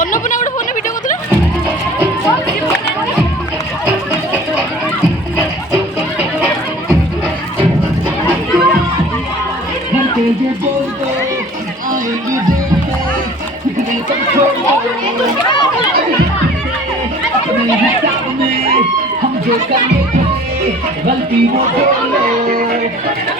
ଅନ୍ନପୂର୍ଣ୍ଣା ଗୋଟେ ଫୋନରେ ଭିଡ଼ିଓ କରୁଥିଲା। हम जो करने गलती वो बोलो